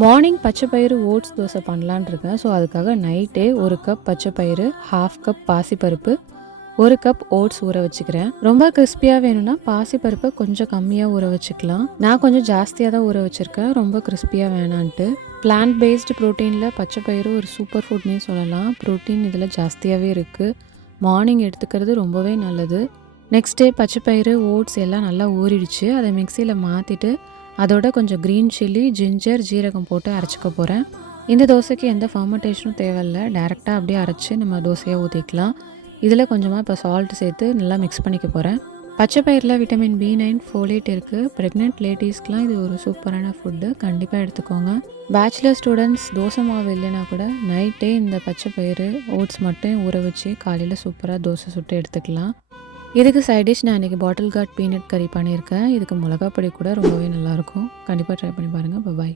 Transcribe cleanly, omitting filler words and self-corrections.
Morning பச்சை பயிறு oats dosa பண்ணலான்னு இருக்கேன். ஸோ அதுக்காக நைட்டே 1 கப் பச்சை பயிறு, 1/2 கப் பாசிப்பருப்பு, 1 கப் ஓட்ஸ் ஊற வச்சுக்கிறேன். ரொம்ப கிறிஸ்பியாக வேணும்னா பாசிப்பருப்பை கொஞ்சம் கம்மியாக ஊற வச்சுக்கலாம். நான் கொஞ்சம் ஜாஸ்தியாக தான் ஊற வச்சுருக்கேன், ரொம்ப கிறிஸ்பியாக வேணான்ட்டு. பிளான்ட் பேஸ்டு ப்ரோட்டீனில் பச்சை பயிறு ஒரு சூப்பர் ஃபுட்னே சொல்லலாம். ப்ரோட்டீன் இதில் ஜாஸ்தியாகவே இருக்குது. மார்னிங் எடுத்துக்கிறது ரொம்பவே நல்லது. நெக்ஸ்ட் டே பச்சை பயிறு, ஓட்ஸ் எல்லாம் நல்லா ஊறிடுச்சு. அதை மிக்சியில் மாற்றிட்டு அதோட கொஞ்சம் க்ரீன் சில்லி, ஜிஞ்சர், ஜீரகம் போட்டு அரைச்சிக்க போகிறேன். இந்த தோசைக்கு எந்த ஃபர்மெண்டேஷனும் தேவையில்லை, டேரெக்டாக அப்படியே அரைச்சி நம்ம தோசையாக ஊற்றிக்கலாம். இதில் கொஞ்சமாக இப்போ சால்ட் சேர்த்து நல்லா மிக்ஸ் பண்ணிக்க போகிறேன். பச்சை பயிரில் விட்டமின் B9, ஃபோலேட் இருக்குது. ப்ரெக்னென்ட் லேடிஸ்க்கெலாம் இது ஒரு சூப்பரான ஃபுட்டு, கண்டிப்பாக எடுத்துக்கோங்க. பேச்சுலர் ஸ்டூடெண்ட்ஸ் தோசை மாவு இல்லைன்னா கூட நைட்டே இந்த பச்சை பயிறு, ஓட்ஸ் மட்டும் ஊற வச்சு காலையில் சூப்பராக தோசை சுட்டு எடுத்துக்கலாம். இதுக்கு சைட் டிஷ் நான் இன்றைக்கி பாட்டில் கார்ட் பீனட் கறி பண்ணியிருக்கேன். இதுக்கு மிளகா பொடி கூட ரொம்பவே நல்லாயிருக்கும். கண்டிப்பாக ட்ரை பண்ணி பாருங்கள். பாய்.